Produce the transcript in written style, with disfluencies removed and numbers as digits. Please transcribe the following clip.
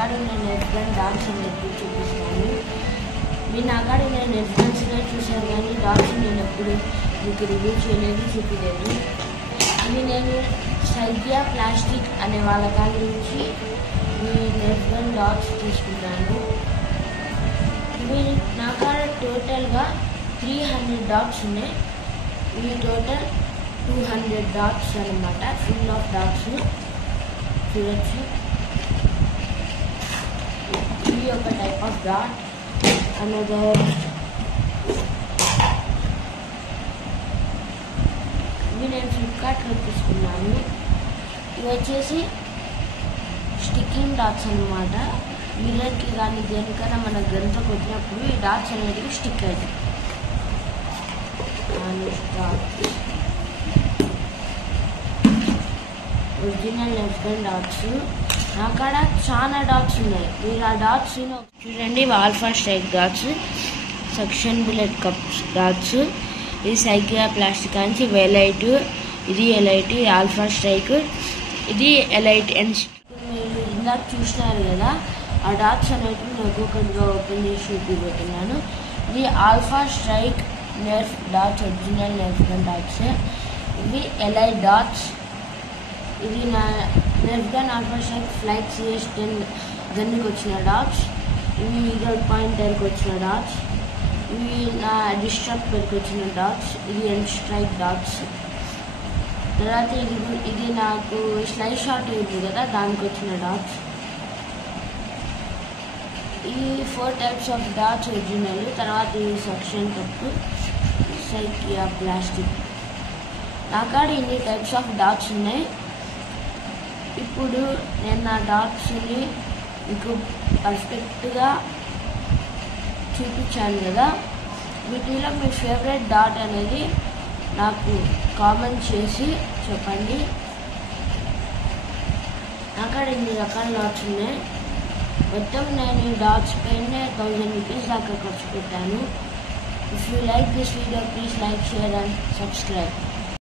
కాడ ఉన్న net gun dots అనేది చూపిస్తాను. మీరు నా కాడ ఉన్న నెట్ గన్స్గా చూసారు కానీ డాట్స్ నేను ఎప్పుడు మీకు రివ్యూ చేయలేదు, చూపించలేదు. ఇవి నేను సైకియా ప్లాస్టిక్ అనే వాళ్ళ కాడ నుంచి ఈ నెట్ గన్ డాట్స్ తీసుకుంటాను. ఇవి నా కాడ టోటల్గా 300 డాట్స్ ఉన్నాయి. ఇవి టోటల్ 200 డాట్స్ అనమాట, ఫుల్ ఆఫ్ డాట్స్ చూడొచ్చు. ఇది ఒక టైప్ ఆఫ్ డాట్. అనదర్ ఇవి నేను ఫ్లిప్కార్ట్లో తీసుకున్నాను. ఇవి వచ్చేసి స్టిక్కింగ్ డాట్స్ అనమాట. మిర్రర్కి కానీ దేనికైనా మన గన్తో కొట్టినప్పుడు ఈ డాట్స్ అనేవి స్టిక్ అవుతాయి. Original left gun dots. నా కాడ చాలా డాట్స్ ఉన్నాయి. మీరు ఆ డాట్స్ చూడండి. Alpha strike dots, section bullet cups dots. ఇది సైకియా ప్లాస్టిక్ నుంచి ఎలైట్, ఇది ఎలైట్, ఆల్ఫా స్ట్రైక్, ఇది ఎలైట్ ఎన్స్. మీరు ఇందాక చూసినారు కదా, ఆ డాట్స్ అనేవి నేను ఒక్కొక్కటిగా ఓపెన్ చేసి చూపిపోతున్నాను. ఇది alpha strike నెర్ఫ్ dots, original నెర్ఫ్ gun dots. ఇవి ఎలైట్ డాట్స్. ఇది నా నెర్ఫ్ gun alpha strike flight CS-10 గన్కి వచ్చిన డాట్స్. ఇవి ఈగల్ పాయింటర్కి వచ్చిన డాట్స్. ఇవి నా డిస్ట్రక్టర్కి వచ్చిన డాట్స్. ఇది ఎన్ స్ట్రైక్ డాట్స్. తర్వాత ఇది నాకు స్లైడ్ షాట్ ఉంది కదా, దానికి వచ్చిన డాట్స్. ఈ 4 టైప్స్ ఆఫ్ డాట్స్ ఒరిజినల్. తర్వాత ఈ సెక్షన్ కప్ సైకియా ప్లాస్టిక్. నా కాడ ఇన్ని టైప్స్ ఆఫ్ డాట్స్ ఉన్నాయి. ఇప్పుడు నేను నా డాట్స్ని మీకు పర్ఫెక్ట్గా చూపించాను కదా. వీటిలో మీ ఫేవరెట్ డాట్ అనేది నాకు కామెంట్ చేసి చెప్పండి. నా కాడ ఇన్ని రకాల డాట్స్ ఉన్నాయి. మొత్తం నేను ఈ డాట్స్ పైన 1000 రూపీస్ దాకా ఖర్చు పెట్టాను. If you like this video, please like, share and subscribe.